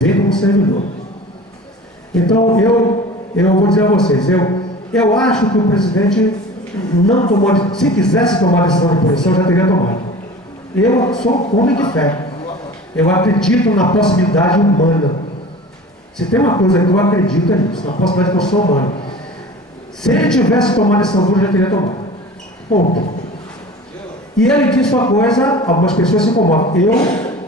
vem como servidor. Então, eu vou dizer a vocês, eu acho que o presidente não tomou, se quisesse tomar decisão de punição, já teria tomado. Eu sou um homem de fé. Eu acredito na possibilidade humana. Se tem uma coisa que eu acredito é nisso, na possibilidade que eu sou humano. Se ele tivesse tomado decisão dura, já teria tomado. Ponto. E ele disse uma coisa, algumas pessoas se incomodam.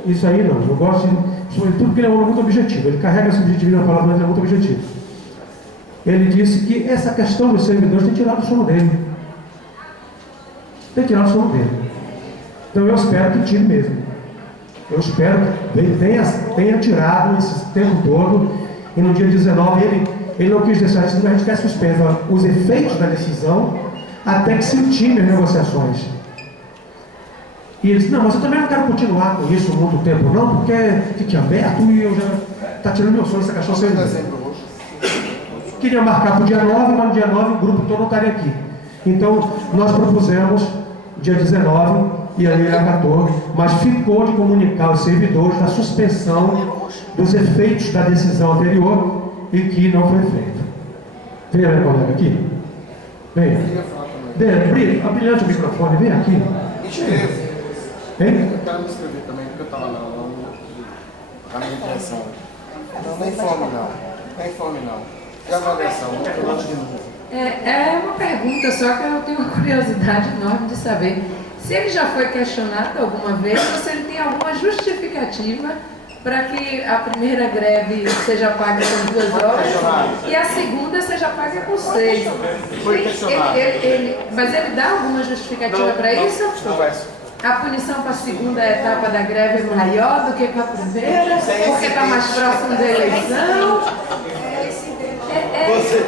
Isso aí não, eu gosto de, sobretudo porque ele é um homem muito objetivo. Ele carrega esse objetivo na palavra, mas ele é muito objetivo. Ele disse que essa questão dos servidores tem tirado o sono dele. Tem tirado o sono dele. Então eu espero que tire mesmo. Eu espero que ele tenha tirado esse tempo todo, e no dia 19 ele não quis deixar isso, mas a gente quer suspender os efeitos da decisão até que se ultime as negociações. E ele disse, não, mas eu também não quero continuar com isso muito tempo não, porque fique aberto e eu já está tirando meu sono essa questão sem exemplo. Queria marcar para o dia 9, mas no dia 9 o grupo todo não estaria aqui. Então nós propusemos dia 19 e ali era 14, mas ficou de comunicar aos servidores da suspensão dos efeitos da decisão anterior e que não foi feito. Venha, minha colega, aqui. Venha. Abrilhante o microfone, vem aqui. Hein? Eu quero me inscrever também, porque eu estava na minha impressão. Não, nem fome não. Nem fome não. E a avaliação? É uma pergunta, só que eu tenho uma curiosidade enorme de saber se ele já foi questionado alguma vez ou se ele tem alguma justificativa para que a primeira greve seja paga com 2 horas e a segunda seja paga com 6. Mas ele dá alguma justificativa para isso? A punição para a segunda etapa da greve é maior do que para a primeira, porque está mais próximo da eleição. Você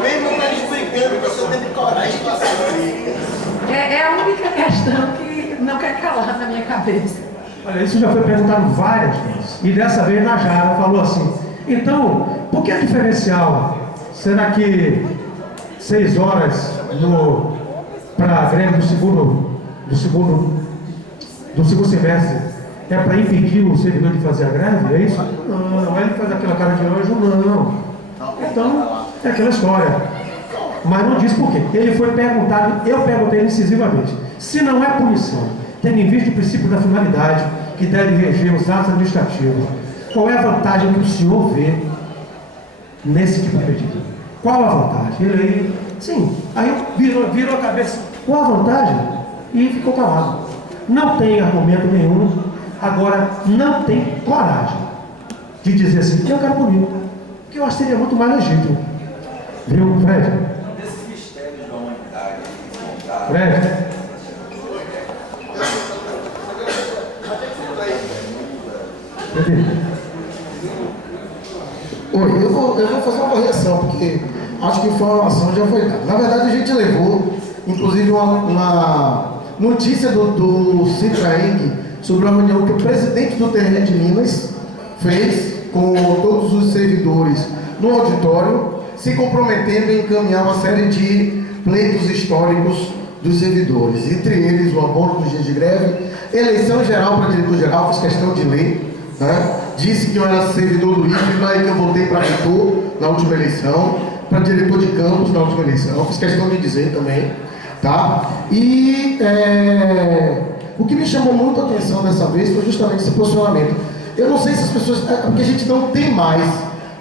mesmo está explicando, você teve coragem de fazer. É a única questão que não quer calar na minha cabeça. Olha, isso já foi perguntado várias vezes. E dessa vez Najara falou assim, então, por que a diferencial? Será que 6 horas para a greve do segundo semestre é para impedir o servidor de fazer a greve? É isso? Não, ele faz aquela cara de anjo, não. Então, é aquela história. Mas não diz por quê. Ele foi perguntado, eu perguntei incisivamente. Se não é punição, tendo em vista o princípio da finalidade, que deve reger os atos administrativos, qual é a vantagem que o senhor vê nesse tipo de medida? Qual a vantagem? Ele, sim, aí virou a cabeça, qual a vantagem? E ficou calado. Não tem argumento nenhum, agora não tem coragem de dizer assim, eu quero punir, que eu acho que seria muito mais legítimo. Viu, Fred? Desses mistérios da humanidade, Fred? Oi, eu vou fazer uma correção, porque acho que a informação já foi dada. Na verdade, a gente levou, inclusive, uma notícia do Citraeng sobre uma reunião que o presidente do TRE de Minas fez com todos os servidores no auditório, se comprometendo em encaminhar uma série de pleitos históricos dos servidores, entre eles o aborto dos dias de greve, eleição geral para diretor-geral, fiz questão de ler, né? Disse que eu era servidor do IFMA e que eu voltei para reitor na última eleição, para diretor de campus na última eleição, fiz questão de dizer também, tá? E o que me chamou muito a atenção dessa vez foi justamente esse posicionamento. Eu não sei se as pessoas, porque a gente não tem mais,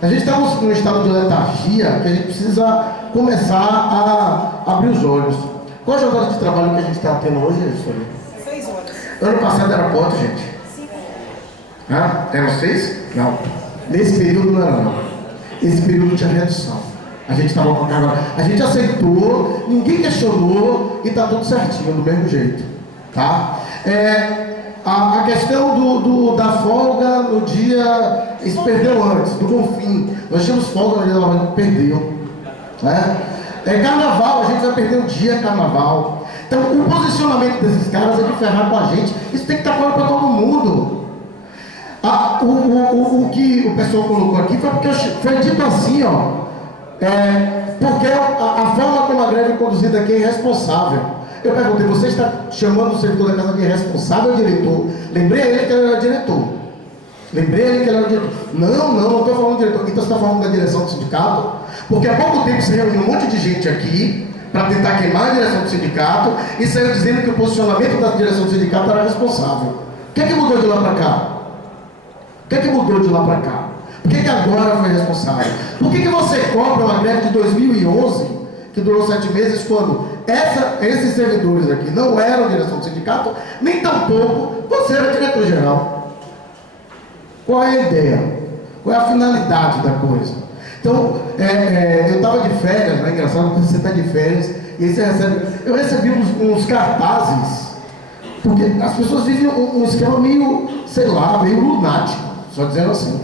a gente está num estado de letargia que a gente precisa começar a abrir os olhos. Qual a jornada de trabalho que a gente está tendo hoje, Fábio? 6 horas. Ano passado era quanto, gente? 5 horas. Ah, eram 6? Não. Nesse período não era não. Esse período tinha redução. A gente estava com carga. A gente aceitou, ninguém questionou e está tudo certinho, do mesmo jeito. Tá? A questão da folga no dia. Isso perdeu antes, do Bonfim. Nós tínhamos folga no dia da manhã, perdeu. Né? Carnaval, a gente vai perder um dia carnaval. Então, o posicionamento desses caras é de ferrar com a gente. Isso tem que estar claro para todo mundo. O que o pessoal colocou aqui foi porque foi dito assim, ó. Porque a forma como a greve é conduzida aqui é irresponsável. Eu perguntei, você está chamando o servidor da casa de irresponsável ou diretor? Lembrei a ele que ele era diretor. Lembrei ali que ele era o diretor. Não estou falando do diretor. Então você está falando da direção do sindicato? Porque há pouco tempo se reuniu um monte de gente aqui para tentar queimar a direção do sindicato e saiu dizendo que o posicionamento da direção do sindicato era responsável. O que é que mudou de lá para cá? O que é que mudou de lá para cá? Por que agora foi responsável? Por que você cobra uma greve de 2011, que durou 7 meses, quando esses servidores aqui não eram direção do sindicato, nem tampouco você era diretor-geral? Qual é a ideia? Qual é a finalidade da coisa? Então, eu estava de férias, não é engraçado quando você está de férias, e aí você recebe... Eu recebi uns cartazes, porque as pessoas vivem um esquema meio, sei lá, meio lunático, só dizendo assim.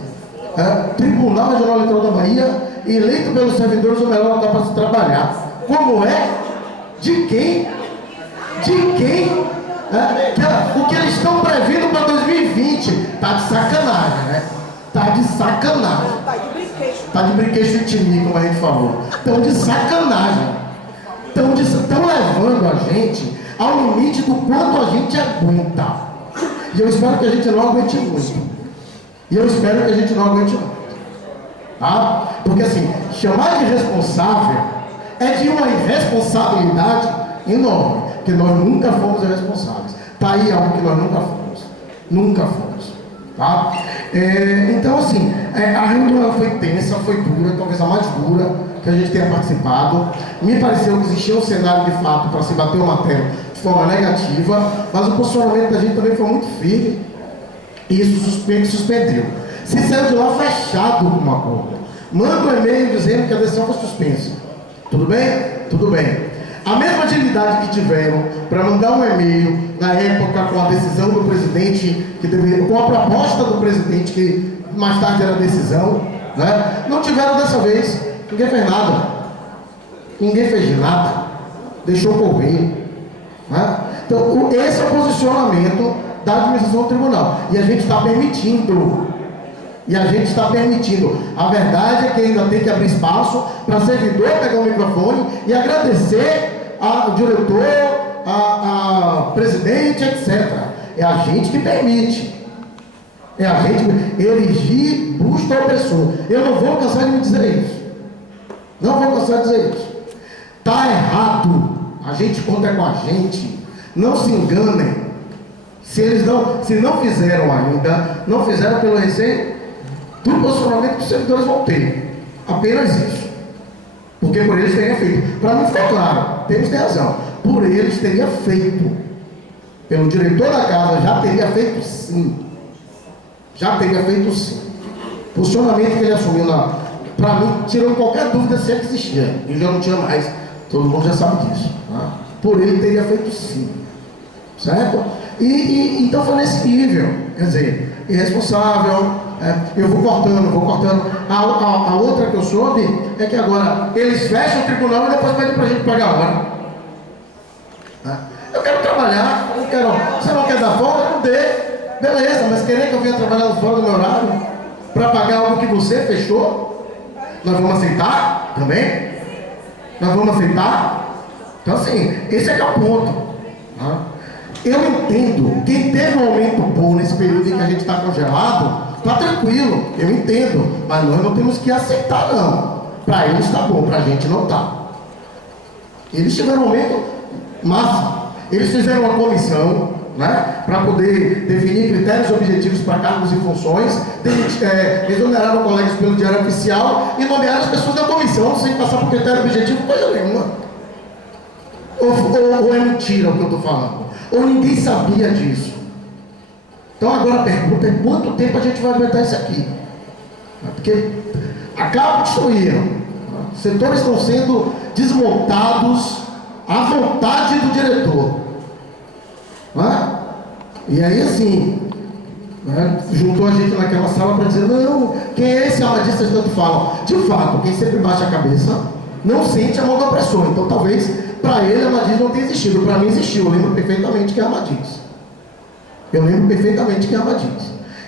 Tribunal Regional Eleitoral da Bahia, eleito pelos servidores o melhor lugar para se trabalhar. Como é? De quem? De quem? O que eles estão prevendo para 2020 tá de sacanagem, né? Tá de sacanagem. Tá de brinquedo de time, como a gente falou. Estão de sacanagem. Estão levando a gente ao limite do quanto a gente aguenta. E eu espero que a gente não aguente muito. E eu espero que a gente não aguente muito. Tá? Porque assim, chamar de responsável é de uma irresponsabilidade enorme. Porque nós nunca fomos irresponsáveis. Está aí algo que nós nunca fomos. Nunca fomos. Tá? Então assim, a reunião foi tensa, foi dura, talvez a mais dura que a gente tenha participado. Me pareceu que existia um cenário de fato para se bater o martelo de forma negativa, mas o posicionamento da gente também foi muito firme. E isso suspendeu. Se saiu de lá fechado com uma acordo, manda um e-mail dizendo que a decisão foi suspensa. Tudo bem? Tudo bem. A mesma agilidade que tiveram para mandar um e-mail na época com a decisão do presidente, com a proposta do presidente, que mais tarde era a decisão, né? Não tiveram dessa vez. Ninguém fez nada. Ninguém fez nada. Deixou correr. Né? Então, esse é o posicionamento da administração do tribunal. E a gente está permitindo. A verdade é que ainda tem que abrir espaço para servidor pegar o microfone e agradecer ao diretor, a presidente, etc. É a gente que permite. É a gente que erigir busto ao opressor. Eu não vou cansar de me dizer isso. Não vou cansar de dizer isso. Está errado. A gente conta com a gente. Não se enganem. Se não fizeram ainda, não fizeram pelo receio do posicionamento que os servidores vão ter. Apenas isso. Porque por eles teriam feito. Para não ficar claro, temos que ter razão. Por eles teria feito. Pelo diretor da casa já teria feito sim. Já teria feito sim. O posicionamento que ele assumiu para mim, tirou qualquer dúvida se existia. E já não tinha mais. Todo mundo já sabe disso. Tá? Por ele teria feito sim. Certo? Então foi nesse nível, quer dizer, irresponsável, eu vou cortando. A outra que eu soube é que agora eles fecham o tribunal e depois pedem pra gente pagar a hora. Eu quero trabalhar, eu quero. Você não quer dar folga? Não dê. Beleza, mas querer que eu venha trabalhar fora do meu horário para pagar algo que você fechou? Nós vamos aceitar também? Nós vamos aceitar? Então assim, esse é que é o ponto. Eu entendo, quem teve um aumento bom nesse período em que a gente está congelado, está tranquilo, eu entendo, mas nós não temos que aceitar não. Para eles está bom, para a gente não está. Eles tiveram um aumento massa, eles fizeram uma comissão, né, para poder definir critérios objetivos para cargos e funções, exoneraram colegas pelo diário oficial e nomearam as pessoas da comissão sem passar por critério objetivo, coisa nenhuma. Ou é mentira o que eu estou falando? Ou ninguém sabia disso? Então agora a pergunta é quanto tempo a gente vai aguentar isso aqui? Porque acaba de destruir. Setores estão sendo desmontados à vontade do diretor. E aí assim, juntou a gente naquela sala para dizer, não, quem é esse amadista que tanto falam? De fato, quem sempre baixa a cabeça não sente a mão do opressor. Então talvez para ele a Amadiz não tenha existido, para mim existiu. Eu lembro perfeitamente que é a Amadiz.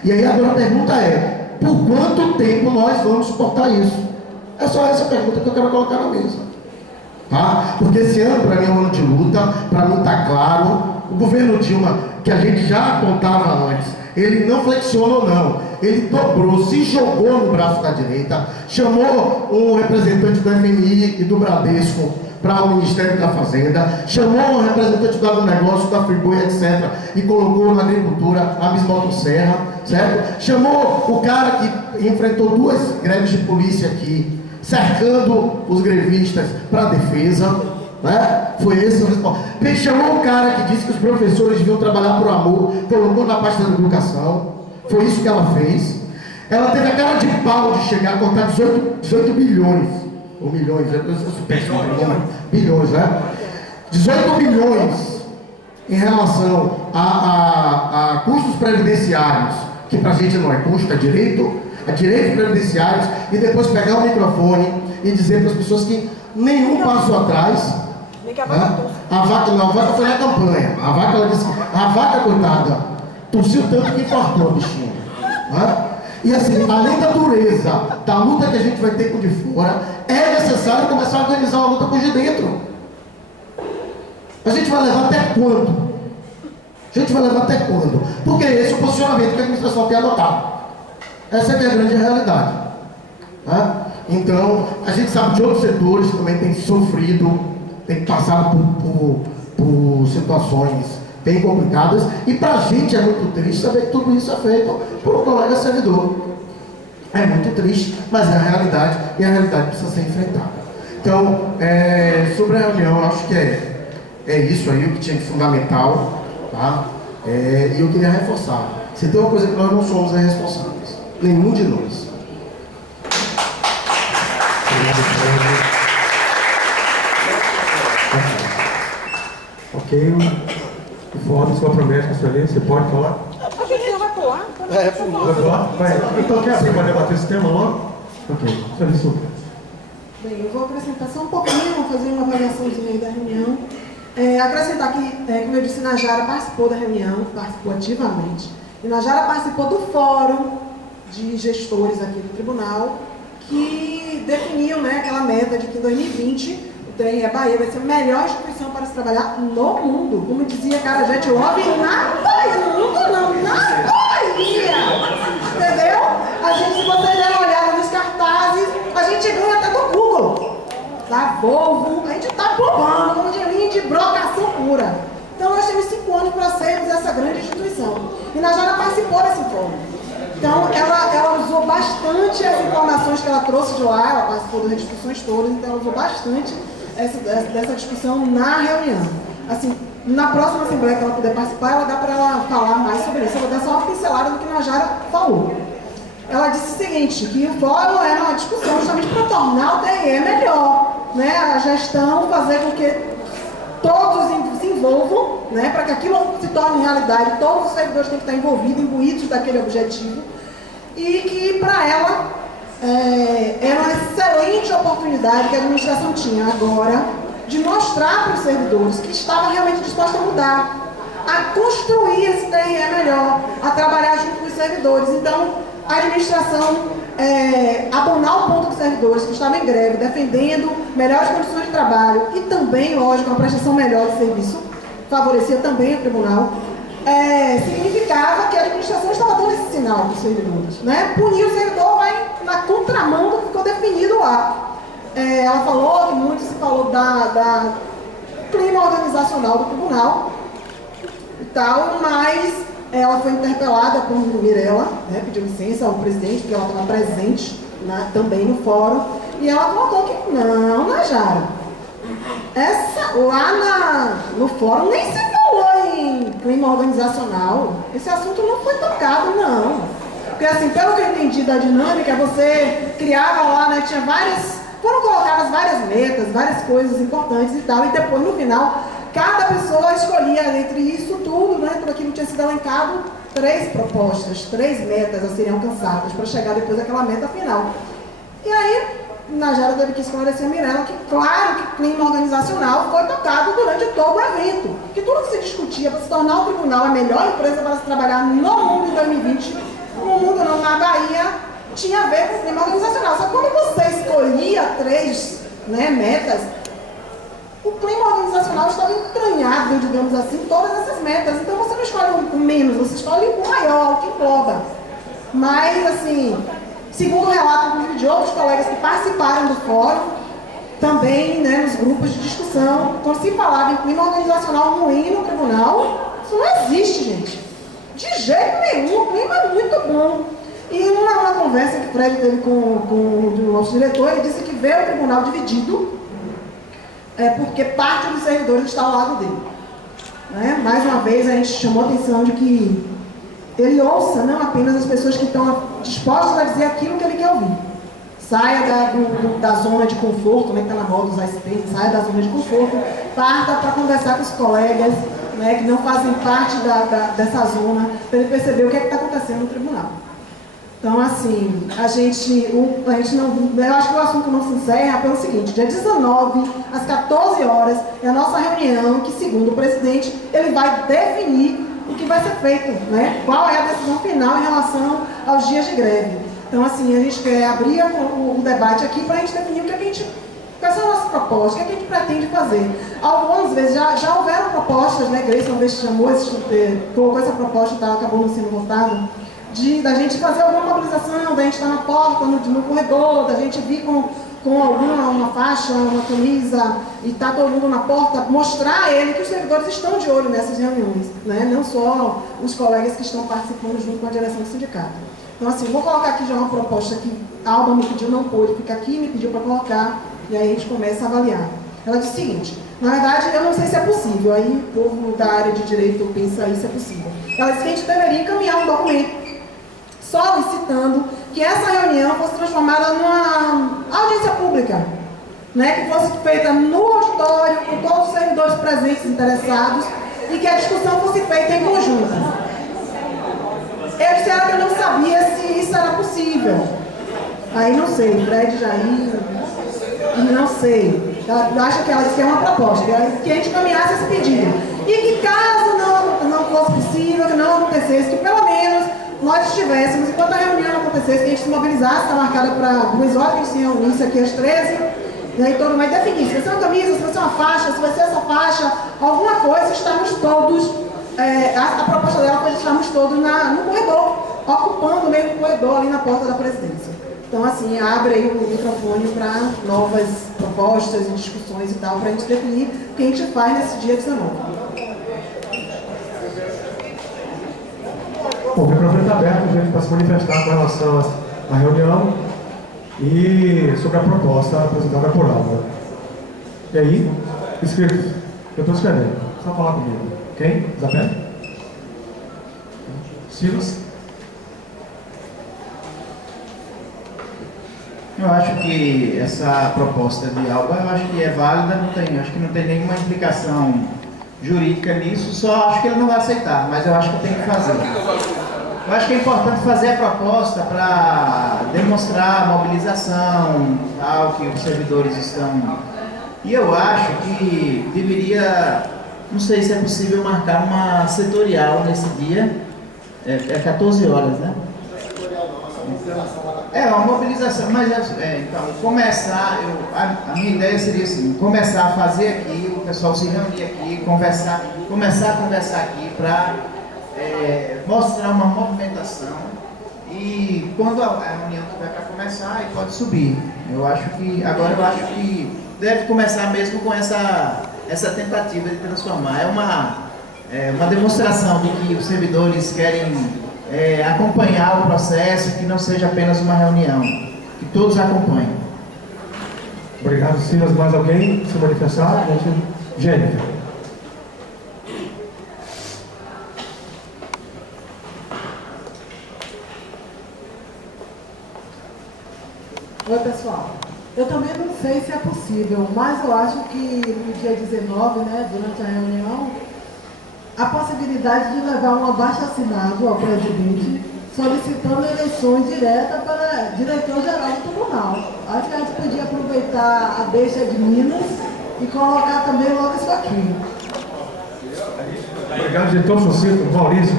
E aí agora a pergunta é, por quanto tempo nós vamos suportar isso? É só essa pergunta que eu quero colocar na mesa. Porque esse ano para mim é um ano de luta, para mim está claro. O governo Dilma, que a gente já apontava antes, ele não flexiona ou não. ele dobrou, se jogou no braço da direita, chamou um representante do FMI e do Bradesco para o Ministério da Fazenda, chamou um representante do agronegócio, da Friboi, etc., e colocou na agricultura a Miss Motosserra, certo? Chamou o cara que enfrentou 2 greves de polícia aqui, cercando os grevistas para a defesa, né? Foi esse o responsável. Chamou o cara que disse que os professores deviam trabalhar por amor, colocou na pasta da educação. Foi isso que ela fez. Ela teve a cara de pau de chegar a cortar 18 bilhões. Ou milhões, eu sou péssimo em número. Bilhões, né? 18 bilhões em relação a custos previdenciários, que pra gente não é custo, é direitos previdenciários, e depois pegar o microfone e dizer para as pessoas que nenhum passo atrás. A vaca foi na campanha. A vaca, ela disse, a vaca, coitada, tossiu tanto que infartou a bichinha. E assim, além da dureza da luta que a gente vai ter com o de fora, é necessário começar a organizar uma luta com o de dentro. A gente vai levar até quando? Porque esse é o posicionamento que a administração tem adotado. Essa é a grande realidade. Então, a gente sabe de outros setores que também têm sofrido, têm passado por situações bem complicadas, e para a gente é muito triste saber que tudo isso é feito por um colega servidor. É muito triste, mas é a realidade, e a realidade precisa ser enfrentada. Então, sobre a reunião, eu acho que é isso aí o que tinha de fundamental, tá? E eu queria reforçar, se tem uma coisa que nós não somos responsáveis, nenhum de nós. Ok, o Fórum, sua promessa, você pode falar? A gente vai pular? Vai falar? Vai. Então quer abrir para debater esse tema logo? Ok, senhor. Bem, eu vou acrescentar só um pouquinho, vou fazer uma avaliaçãozinha da reunião. Acrescentar que, como eu disse, Najara participou da reunião, participou ativamente. E Najara participou do fórum de gestores aqui do tribunal, que definiu, né, aquela meta de que em 2020 o TRE Bahia vai ser a melhor instituição para se trabalhar no mundo. Como dizia Carajete Love, na Bahia, no mundo não, na Bahia! Entendeu? A gente, se vocês derem uma olhada nos cartazes, a gente ganha até do Google, da Volvo, a gente está bombando, como de linha de brocação pura. Então nós temos 5 anos para sermos essa grande instituição. E Najara participou desse fórum. Então, ela usou bastante as informações que ela trouxe de lá, ela participou das discussões todas, então ela usou bastante dessa discussão na reunião. Assim, na próxima assembleia que ela puder participar, ela dá para ela falar mais sobre isso. Eu vou dar só uma pincelada do que Najara falou. Ela disse o seguinte, que o fórum era uma discussão justamente para tornar o TRE melhor, né? A gestão, fazer com que todos se envolvam, né, para que aquilo se torne realidade, todos os servidores têm que estar envolvidos, imbuídos daquele objetivo, e que para ela era uma excelente oportunidade que a administração tinha agora de mostrar para os servidores que estava realmente disposta a mudar, a construir esse TRE melhor, a trabalhar junto com os servidores. Então, a administração abonar o ponto dos servidores que estavam em greve, defendendo melhores condições de trabalho e também, lógico, uma prestação melhor de serviço, favorecia também o tribunal, significava que a administração estava dando esse sinal para os servidores, né? Punir o servidor vai na contramão do que ficou definido lá. Ela falou que muito se falou da clima organizacional do tribunal e tal, mas ela foi interpelada por Mirella, né, pediu licença ao presidente, porque ela estava presente, né, também no fórum, e ela colocou que não, Najara, lá no fórum nem se falou em clima organizacional, esse assunto não foi tocado, não. Porque assim, pelo que eu entendi da dinâmica, você criava lá, né, tinha foram colocadas várias metas, várias coisas importantes e tal, e depois no final, cada pessoa escolhia entre isso tudo, né, tudo aquilo que tinha sido elencado, 3 propostas, 3 metas a serem alcançadas para chegar depois daquela meta final. E aí, Najara teve que esclarecer a Mirella que, claro, que clima organizacional foi tocado durante todo o evento. Que tudo que se discutia para se tornar o tribunal a melhor empresa para se trabalhar no mundo em 2020, no mundo não, na Bahia, tinha a ver com o clima organizacional. Só que quando você escolhia 3, né, metas, o clima organizacional estava entranhado, digamos assim, todas essas metas. Então você não escolhe o menos, você escolhe o maior, o que engloba. Mas, assim, segundo o relato inclusive, de outros colegas que participaram do fórum, também, né, nos grupos de discussão, quando se falava em clima organizacional ruim no tribunal, isso não existe, gente. De jeito nenhum, o clima é muito bom. E numa conversa que o Fred teve com o nosso diretor, ele disse que vê o tribunal dividido, porque parte dos servidores está ao lado dele. Né? Mais uma vez, a gente chamou a atenção de que ele ouça não apenas as pessoas que estão dispostas a dizer aquilo que ele quer ouvir. Saia da zona de conforto, né, que está na moda usar esse termo, saia da zona de conforto, parta para conversar com os colegas, né, que não fazem parte dessa zona, para ele perceber o que está acontecendo no tribunal. Então, assim, a gente não... Eu acho que o assunto não se encerra pelo seguinte: dia 19, às 14 horas, é a nossa reunião que, segundo o presidente, ele vai definir o que vai ser feito, né? Qual é a decisão final em relação aos dias de greve. Então, assim, a gente quer abrir o debate aqui para a gente definir quais são as nossas propostas, o que a gente pretende fazer. Algumas vezes já houveram propostas, né? Grace uma vez chamou, colocou essa proposta, acabou não sendo votada, da gente fazer alguma mobilização, da gente estar na porta, no corredor, da gente vir com uma faixa, uma camisa, e estar todo mundo na porta, mostrar a ele que os servidores estão de olho nessas reuniões, né? Não só os colegas que estão participando junto com a direção do sindicato. Então, assim, vou colocar aqui já uma proposta que a Alba me pediu, não pôde ficar aqui, me pediu para colocar, e aí a gente começa a avaliar. Ela disse o seguinte: na verdade, eu não sei se é possível, aí o povo da área de direito pensa isso é possível. Ela disse que a gente deveria encaminhar um documento solicitando que essa reunião fosse transformada numa audiência pública, né, que fosse feita no auditório, com todos os servidores presentes interessados, e que a discussão fosse feita em conjunto. Eu disse a ela que eu não sabia se isso era possível. Aí não sei, Fred, Jair, não sei. Ela acha que ela disse que é uma proposta, que a gente caminhasse esse pedido. E que caso não fosse possível, que não acontecesse, que pelo menos nós estivéssemos, enquanto a reunião acontecesse, que a gente se mobilizasse, está marcada para 2 horas, que a gente se reunisse aqui às 13, e aí todo mundo vai definir se vai ser uma camisa, se vai ser uma faixa, se vai ser essa faixa, alguma coisa, estamos todos, a proposta dela foi estarmos todos no corredor, ocupando o meio do corredor ali na porta da presidência. Então, assim, abre aí o microfone para novas propostas e discussões e tal, para a gente definir o que a gente faz nesse dia 19. Bom, o microfone está aberto, gente, para se manifestar com relação à reunião e sobre a proposta apresentada por Alba. E aí, inscritos? Eu estou escrevendo, só falar comigo. Quem? Isabel? Silas? Eu acho que essa proposta de Alba, eu acho que é válida, acho que não tem nenhuma implicação jurídica nisso, só acho que ele não vai aceitar, mas eu acho que tem que fazer. Eu acho que é importante fazer a proposta para demonstrar a mobilização, tal, que os servidores estão... E eu acho que deveria, não sei se é possível marcar uma setorial nesse dia, é 14 horas, né? Uma mobilização, mas então, começar, a minha ideia seria assim, começar a fazer aqui, o pessoal se reunir aqui, começar a conversar aqui para mostrar uma movimentação e quando a reunião estiver para começar, aí pode subir. Eu acho que deve começar mesmo com essa tentativa de transformar. É uma demonstração de que os servidores querem acompanhar o processo, que não seja apenas uma reunião, que todos acompanhem. Obrigado, Silas. Mais alguém se manifestar? Jennifer. Oi, pessoal. Eu também não sei se é possível, mas eu acho que no dia 19, né, durante a reunião, a possibilidade de levar um abaixo-assinado ao presidente solicitando eleições diretas para diretor-geral do tribunal. Acho que a gente podia aproveitar a deixa de Minas e colocar também logo isso aqui. Obrigado, diretor Socito, Maurício.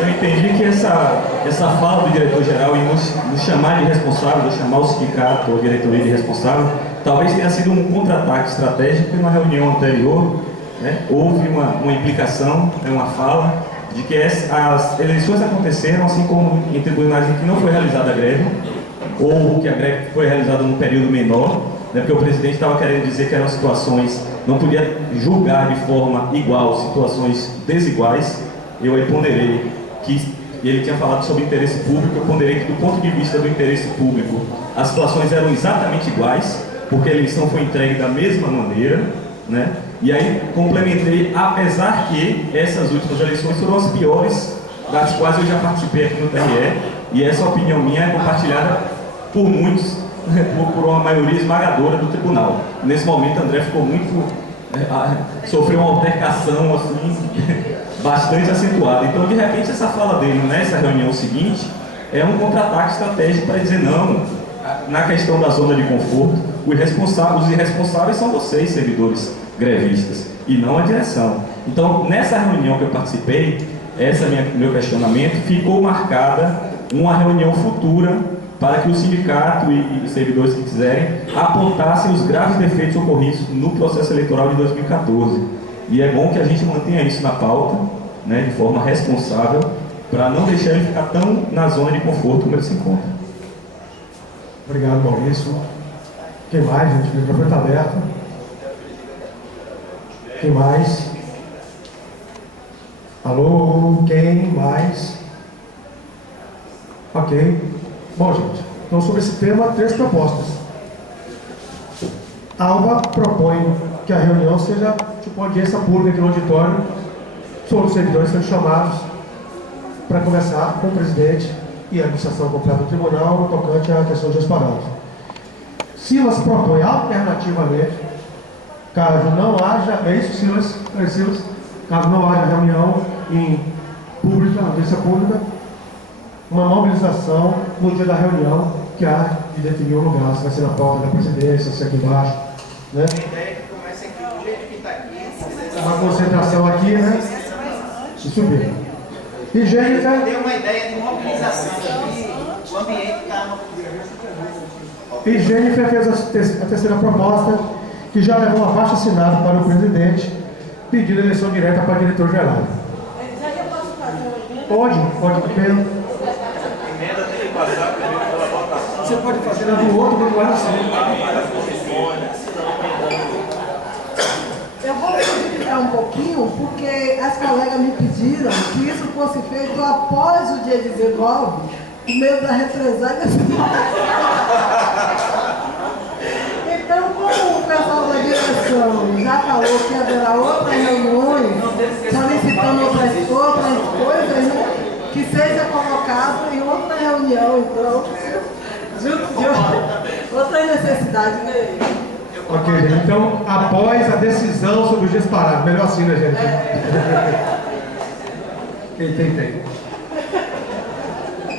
Eu entendi que essa essa fala do diretor-geral em nos chamar de responsável, de chamar o sindicato ou a diretoria de responsável, talvez tenha sido um contra-ataque estratégico. E na reunião anterior, né, houve uma implicação, uma fala, de que as eleições aconteceram, assim como em tribunais em que não foi realizada a greve, ou que a greve foi realizada num período menor, né, porque o presidente estava querendo dizer que eram situações, não podia julgar de forma igual situações desiguais. Eu aí ponderei que ele tinha falado sobre interesse público, eu ponderei que do ponto de vista do interesse público as situações eram exatamente iguais, porque a eleição foi entregue da mesma maneira, né? E aí complementei, apesar que essas últimas eleições foram as piores das quais eu já participei aqui no TRE, e essa opinião minha é compartilhada por muitos, por uma maioria esmagadora do tribunal. Nesse momento, André ficou muito... sofreu uma altercação assim, bastante acentuada. Então, de repente, essa fala dele nessa reunião seguinte é um contra-ataque estratégico para dizer não, na questão da zona de conforto, os irresponsáveis são vocês, servidores grevistas, e não a direção. Então, nessa reunião que eu participei, meu questionamento, ficou marcada uma reunião futura para que o sindicato e os servidores que quiserem apontassem os graves defeitos ocorridos no processo eleitoral de 2014. E é bom que a gente mantenha isso na pauta, né, de forma responsável, para não deixar ele ficar tão na zona de conforto como ele se encontra. Obrigado, Maurício. Quem mais, gente? O microfone está aberto. Quem mais? Alô? Quem mais? Ok. Bom, gente, então sobre esse tema, 3 propostas. A ALBA propõe que a reunião seja tipo uma audiência pública aqui no auditório, todos os servidores sendo chamados para conversar com o presidente e a administração completa do tribunal no tocante à questão dos parados. Silas propõe alternativamente, caso não haja, é isso, Silas? Caso não haja reunião em pública, audiência pública, uma mobilização no dia da reunião, que há de definir o lugar, se vai ser na porta da presidência, se é aqui embaixo, né? A ideia é que comece aqui do jeito que está aqui. Uma concentração aqui, né? E subir. E Jennifer... Deu uma ideia de mobilização aqui, o ambiente está... E Jennifer fez a terceira proposta, que já levou uma baixa assinada para o presidente, pedindo eleição direta para diretor-geral. Já que eu posso fazer Pode, Pedro. Emenda tem que passar pela votação. Você pode fazer na do outro, mas não é assim. Eu vou modificar um pouquinho, porque as colegas me pediram que isso fosse feito após o dia 19, no meio da represália. Então, como o pessoal da direção já falou que haverá outras reuniões, solicitando outras coisas, né, que seja colocado em outra reunião, então, junto de outras necessidades, né? Ok, gente. Então, após a decisão sobre os dias parados. Melhor assim, né, gente? Quem tem.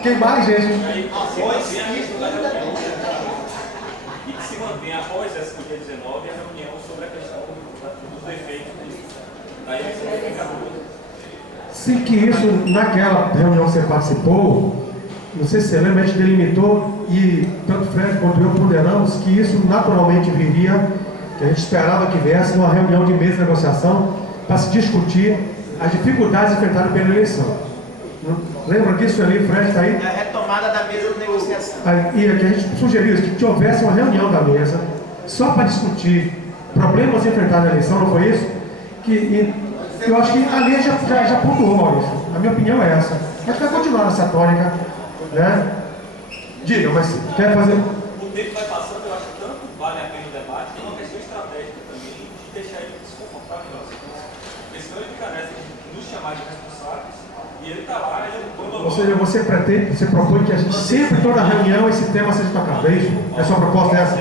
Quem mais, gente? Após a questão da reunião, e que se mantém após essa do dia 19 a reunião sobre a questão dos defeitos da eleição do indicador. Sim, que isso, naquela reunião que você participou, não sei se você lembra, a gente delimitou, e tanto o Fred quanto eu ponderamos que isso naturalmente viria, que a gente esperava que viesse numa reunião de mesa de negociação para se discutir as dificuldades enfrentadas pela eleição. Lembra disso ali, Fred está aí? A retomada da mesa de negociação. E que a gente sugeriu que houvesse uma reunião da mesa só para discutir problemas enfrentados na eleição, não foi isso? Eu acho que a lei já pontuou, Maurício. A minha opinião é essa. A gente vai continuar nessa tônica, né? Diga, mas quer fazer... O tempo vai passando, eu acho que tanto vale a pena o debate, tem uma questão estratégica também de deixar ele desconfortável em nossa situação. Porque senão ele fica nessa de nos chamar de responsáveis e ele está lá, ele quando... Ou seja, você propõe que a gente sempre, toda reunião, esse tema seja tocado, é isso? É a sua proposta essa?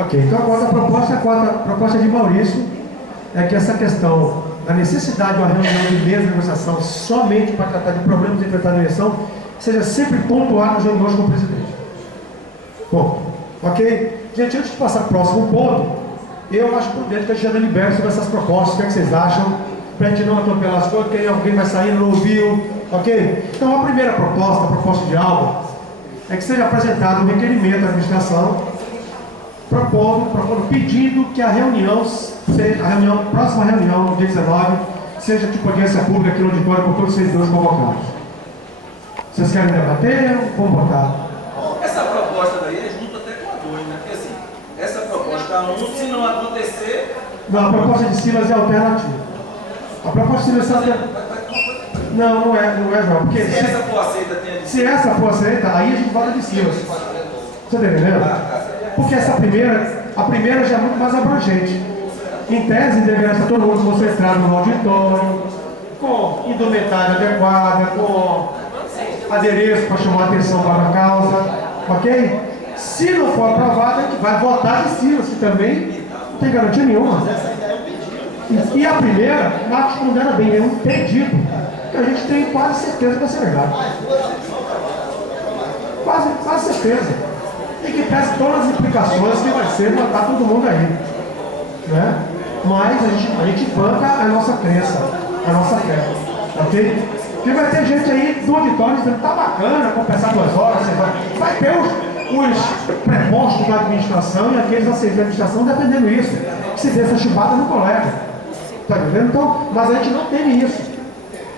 Ok, então a quarta proposta de Maurício é que essa questão da necessidade de uma reunião de mesa de negociação somente para tratar de problemas enfrentados na eleição seja sempre pontuado nos reuniões com o presidente. Bom, ok? Gente, antes de passar para o próximo ponto, eu acho prudente que a gente já delibere sobre essas propostas. O que é que vocês acham? Para a gente não atropelar as coisas, porque alguém vai sair e não ouviu, ok? Então a primeira proposta, a proposta de Alba, é que seja apresentado um requerimento à administração pedindo que a próxima reunião, no dia 19, seja tipo audiência pública aqui no auditório com todos os servidores convocados. Vocês querem debater? Vamos votar. Essa proposta daí é junto até com a 2, né? Porque assim, essa proposta 1, se não acontecer... Não, a proposta de Silas é alternativa. A proposta de Silas é alternativa. Não é, João. Porque se essa for aceita, tem a de... Se essa for aceita, aí a gente vota de Silas. Você está entendendo? Porque a primeira já é muito mais abrangente. Em tese, deveria estar todo mundo concentrado no auditório, com indumentária adequada, com adereço para chamar a atenção para a causa, ok? Se não for aprovada, a gente vai votar de Silas, que também não tem garantia nenhuma. E a primeira, Marcos pondera bem, é um pedido que a gente tem quase certeza que vai ser negado. Quase certeza. E que pese todas as implicações que vai ser matar todo mundo aí. Né? Mas a gente banca a nossa crença, a nossa fé. Ok? Porque vai ter gente aí do auditório dizendo, tá bacana, compensar 2 horas, vai ter os prepostos da administração e aqueles aceitos da administração defendendo isso. Se dê essa chibata no colega. Tá entendendo? Então, mas a gente não teme isso.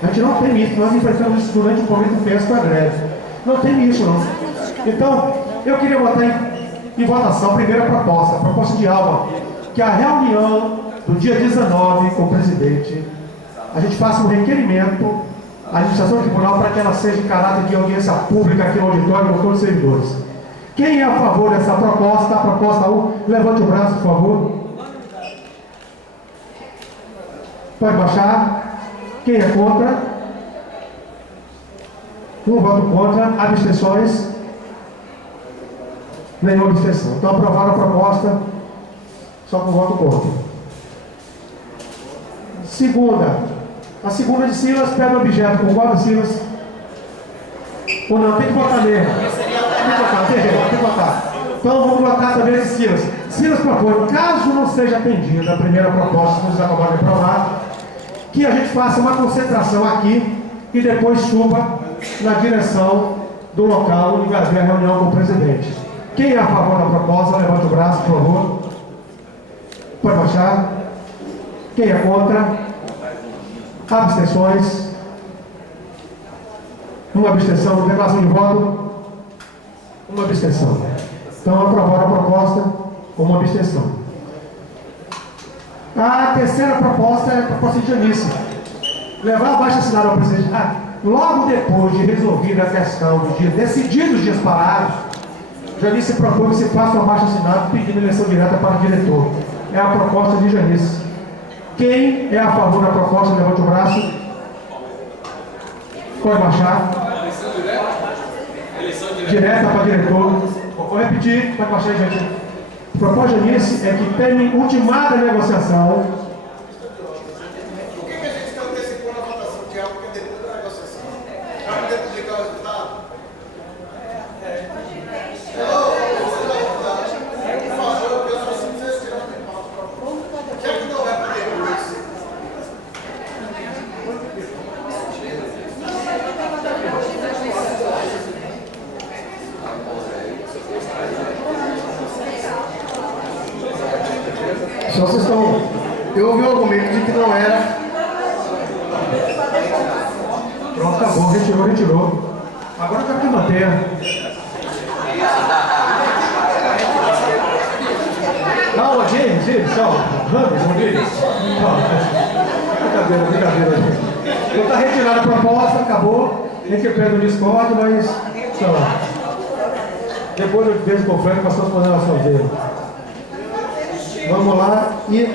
A gente não teme isso. Nós enfrentamos isso durante o momento tenso da greve. Não teme isso, não. Então, eu queria botar em votação a primeira proposta, a proposta de Alba, que a reunião do dia 19 com o presidente, a gente faça um requerimento à administração do tribunal para que ela seja em caráter de audiência pública aqui no auditório com todos os servidores. Quem é a favor dessa proposta? A proposta 1, levante o braço, por favor. Pode baixar. Quem é contra? Um voto contra. Abstenções? Nenhuma abstenção. Então, aprovaram a proposta só com voto contra. A segunda de Silas pede o objeto. Concorda, Silas? Ou não? Tem que votar nele. Tem que votar. Então, vamos votar também de Silas. Silas propõe, caso não seja atendida a primeira proposta que nos acabaram de aprovar, que a gente faça uma concentração aqui e depois suba na direção do local onde vai haver a reunião com o presidente. Quem é a favor da proposta, levante o braço, por favor. Pode baixar. Quem é contra? Abstenções? Uma abstenção. Declaração de voto? Uma abstenção. Então, aprovaram a proposta com uma abstenção. A terceira proposta é a proposta de Janice. Levar abaixo assinado ao presidente. Logo depois de resolvida a questão do dia, decididos os dias parados, Janice propõe que se faça um abaixo assinado pedindo eleição direta para diretor. É a proposta de Janice. Quem é a favor da proposta, levante o braço. Pode baixar. Eleição Direta para diretor. Vou repetir, pode baixar, gente. A proposta de Janice é que tenha ultimada a negociação. Por que a gente está antecipando a votação de algo que é depois da negociação? Para poder publicar o resultado? Só vocês estão. Eu ouvi o argumento de que não era. Pronto, acabou, retirou. Agora eu quero que mantenha. Não, James, Ramos, brincadeira. Então está retirada a proposta, acabou. Nem que perde o Discord, mas. Sei lá. Depois eu vejo com o Fred passando as considerações dele. Vamos lá. E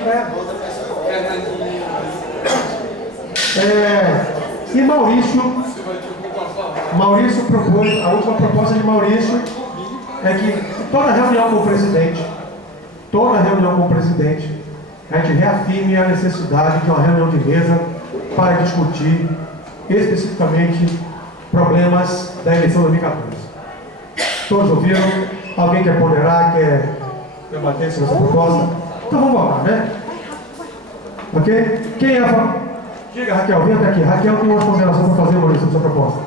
Maurício propôs, a última proposta de Maurício é que toda reunião com o presidente toda reunião com o presidente, a gente reafirme a necessidade de uma reunião de mesa para discutir especificamente problemas da eleição de 2014. Todos ouviram? Alguém quer ponderar, quer debater sobre essa proposta? Então vamos votar, né? Ok? Quem é a favor? Diga, Raquel, vem até aqui. Raquel tem uma ponderação para fazer, Maurício, sobre essa proposta.